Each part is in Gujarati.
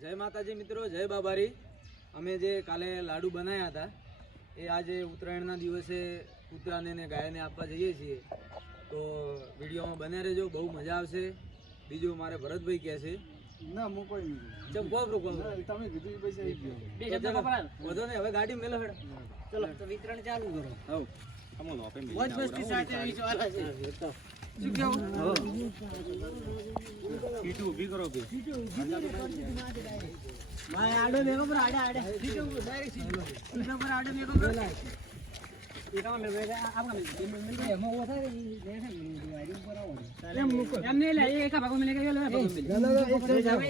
જય માતાજી મિત્રો જય બાબારી. અમે જે કાલે લાડુ બનાવ્યા હતા એ આજે ઉત્તરાયણના દિવસે કૂતરાને ને ગાયને આપવા જઈએ છીએ. તો વિડીયોમાં બન્યા રહેજો બહુ મજા આવશે. બીજું મારે ભરતભાઈ કહે છે. ના હું કોઈ ચમ કોબરું કોબરું તમે કીધું એ પૈસા વધો નહીં હવે ગાડી મેલો હેડ. ચલો તો વિતરણ ચાલુ કરો. હવ. મોજ મસ્તી સાથે વેચવાના છે. શું કેવું ભાઈ આડો મેકો પર આડે આડે. સીટ ડાયરેક્ટ સીટ ઉપર સીટ ઉપર મેકો પર એકામાં મેકો આપણા મેકો એમાં ઓછા રે એ છે ને વાડી ઉપર આવો એમ મૂકો એમ નહીં લે ભાગો એક જાવે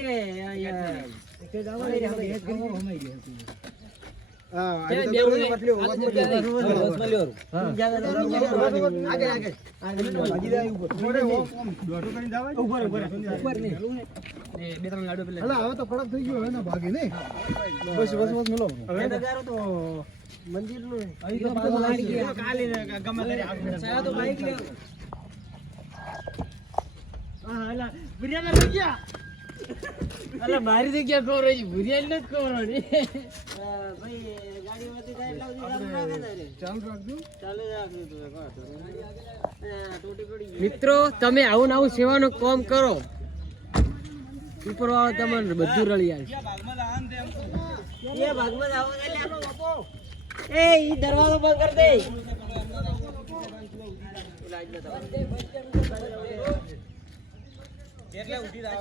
એક છે જાવે બે બે વસમલ્યો વસમલ્યો આગળ આગળ. જોડે ઓમ ઓમ દોઢું કરીને જાવ ઉપર ઉપર. ઉપર નહીં. બે ત્રણ લાડુ પેલા. હવે તો કડક થઈ ગયો હવે ને ભાગી નહીં. બસ બસ બસ મેલો. હવે તો મંદિર નો કાલે ગમે ત્યારે તો બાઈક લે. હા હલા બુરિયા લઈ ગયા. અલા મારી જગ્યા કોરો છે બુરિયા જ નથી કોરો ને ભાઈ ગાડી માંથી જાય ચાલુ રાખે ને ચાલુ રાખજો. ચાલુ રાખજો તો ટોટી પડી મિત્રો તમે આવું ને આવું સેવાનું કામ કરો. ઉપર વાળો તમને બધું રળી આવે એ ભાગમાં આવો એટલે આપણો બાપો. એ ઈ દરવાજો બંધ કર દે. એટલે ઉઠી જાવ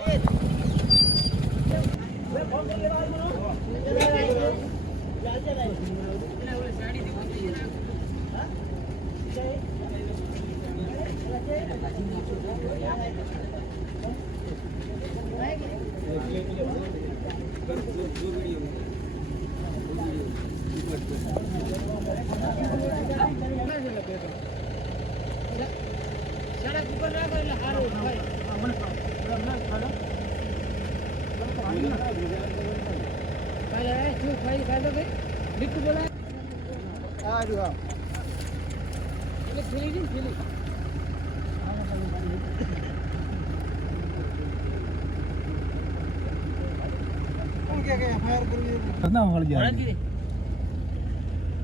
આ રહ્યો કોણ કે કે ફાયર કરવી ના મળી જાય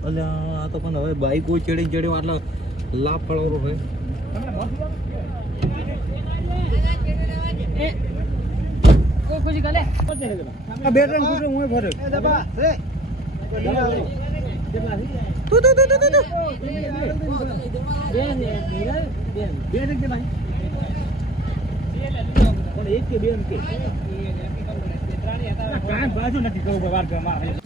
અલ્યા આ તો પણ હવે બાઈકો ચડી ચડ્યો એટલે લાભ પડવાનો હોય આ બે ત્રણ ફૂટો હું ભરે રે. તું તું તું તું તું બાજુ નથી કહું વાર